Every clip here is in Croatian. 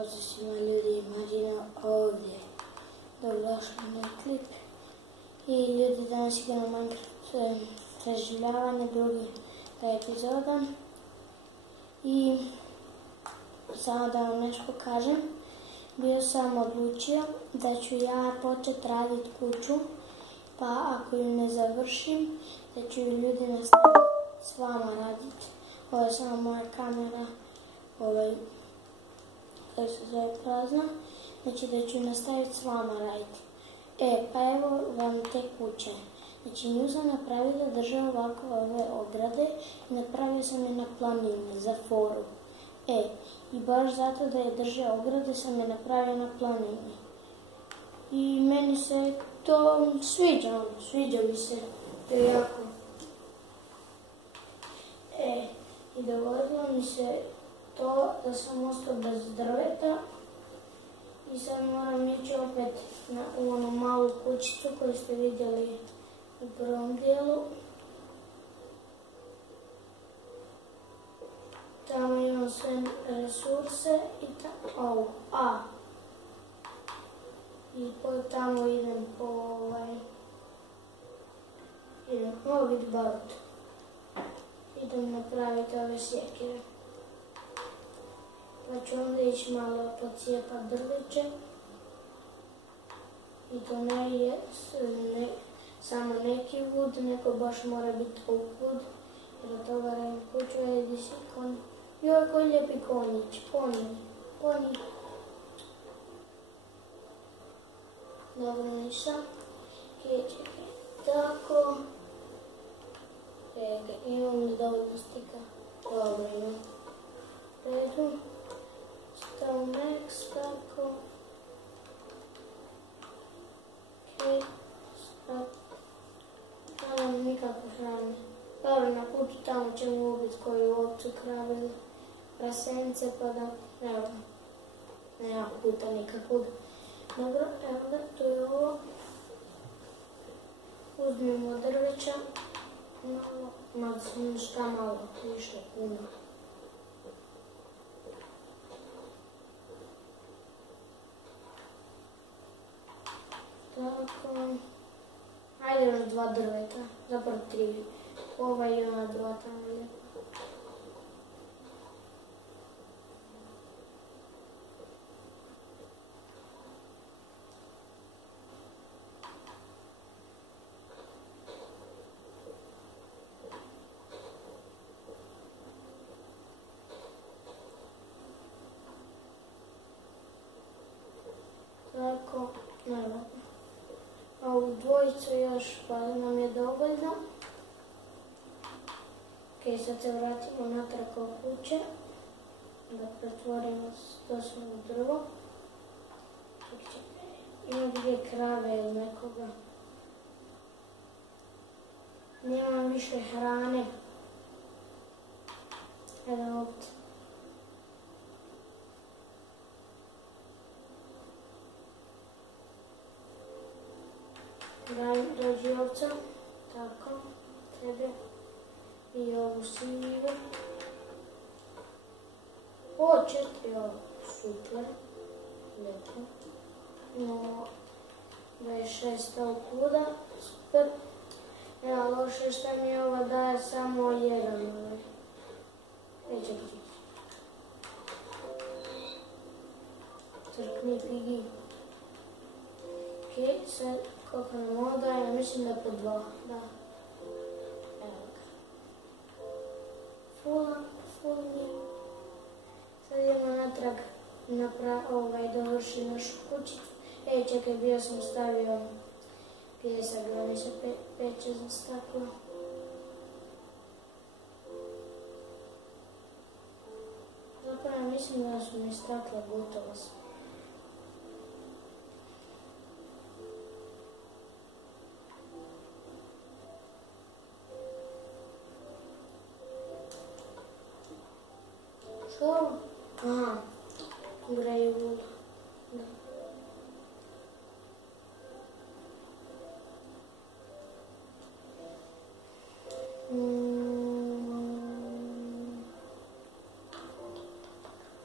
Pozdrav svima ljudi, Marina ovdje. Dobrodošli na klip. I ljudi, danas igramo Minecraft preživljavanje, druga epizoda. I samo da vam nešto kažem. Bio sam odlučio da ću ja početi raditi kuću, pa ako ju ne završim, da ću ju ljudi nastaviti s vama raditi. Ovo je samo moja kamera, koja se zove prazna, znači da ću nastaviti s vama raditi. Pa evo vam te kuće. Znači nju sam napravila, držao ovako ove ograde i napravio sam je na planini za foru. I baš zato da je držao ograde sam je napravio na planini. I meni se to sviđa mi se, to je jako. I dogodilo mi se to da sam ostao bez drveta i sad moram ići opet u onu malu kućicu koju ste vidjeli u prvom dijelu. Tamo imam sve resurse i tamo idem po vidi barut. Idem napraviti ove sjekire. Pa ću onda ići malo pocijepat drveće. I to ne samo neki wood, nego baš mora biti oak wood. Jer od toga radim kuću, vidi se konj. Joj, koji lijepi konjić, konji. Dobro, ništa. Čekaj, tako. Imam li dovoljno stika? Dobro, imam. Redu. Stav max, tako. Tamo nikako hrane. Dobro, na putu tamo ćemo ubiti koju ovcu, kravu ili prasence, pa da, nema puta nikakvog. Dobro, evo ga, to je ovo. Uzmimo drveća. Šta malo, više puno. Tako, ajde još 2 drveta, zapravo 3. Ova i ona 2 tamo je. Tako, evo. Ovu dvojicu još, pa nam je dovoljno. Sad se vratimo natrag u kuće. Da pretvorimo to sve u drvo. Ima dvije krave ili nekoga. Nemam više hrane. Evo ovdje. Dođi ovca, tako, tebe i ovu sivu. 4 ovo, super, lijepo. No, 26 ovog kuda, super. Evo, loše šta mi ova daje samo 1. Neće biti. Crkni pigi. Sad koliko nam ovo daje, ja mislim da po 2, da. Evo ga. Full mi. Sad idemo natrag dovrši našu kućicu. Čekaj, bio sam stavio pijesak da mi se peče za staklo. Zapravo mislim da su mi stakla gotova. Što? Aha, greju vodu.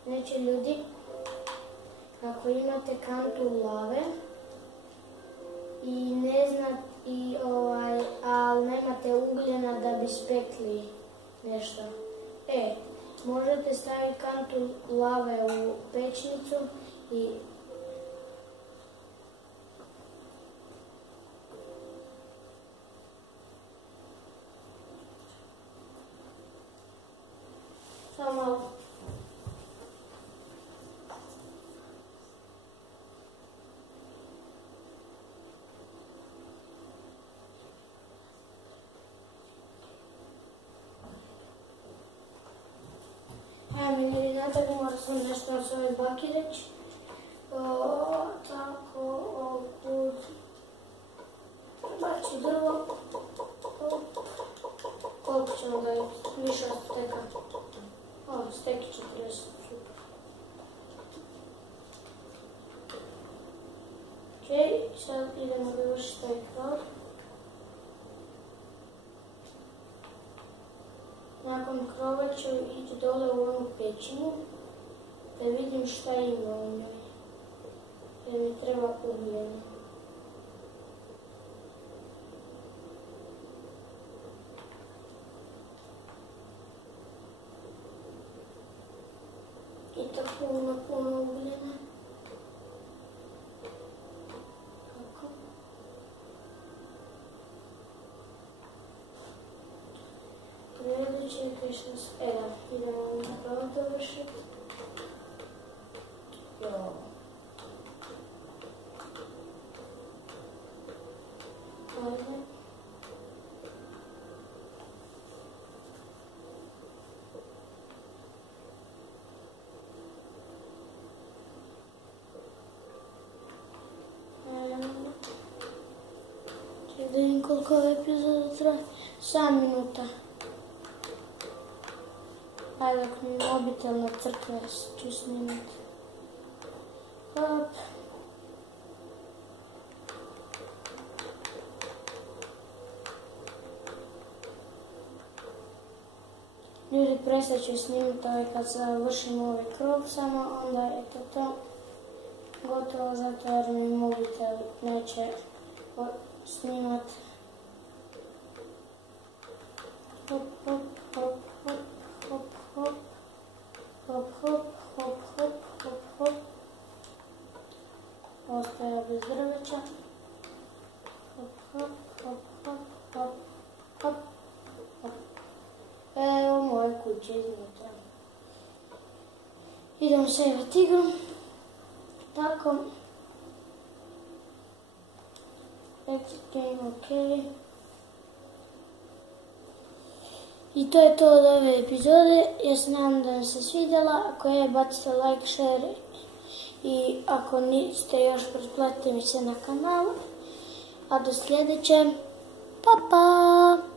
Znači ljudi, ako imate kantu lave i ne znate, ali nemate ugljena da bi spekli nešto, možete staviti kantu lave u pećnicu i samo malo. Ljudi, znate, moram sam nešto na svojoj baki reći. Tako, ovdje. Baći drvo. Koliko ćemo da je? Više od steka. Steki 40, super. Ok, sad idemo dovršiti taj krov. Nakon krova ću ići dole u onu pećinu da vidim šta ima u njoj, jer mi treba ugljena. I tako puno ugljena. Tako. Čekaj što se... idemo na krov dovršiti. Ajde. Čekaj da vidim koliko ova epizoda traje. 7 minuta. Ajde, ako mi mobitel na crkve ću snimati. Hop. Ljudi, prestat ću snimati kad završim ovaj krov, samo onda je to gotovo, zato jer mi mobitel neće snimati. Hop, hop, hop, hop. Hop, hop, hop, hop, hop, hop, hop, hop. Ostaje bez drveća. Hop, hop, hop, hop, hop, hop, hop. Evo moje kuće iznutra. Idemo sejvati igru. Tako. Exit game, ok. I to je to od ove epizode. Ja se nadam da vam se svidjela. Ako je, bacite like, share i ako niste još, pretplatite mi se na kanalu. A do sljedeće. Pa pa!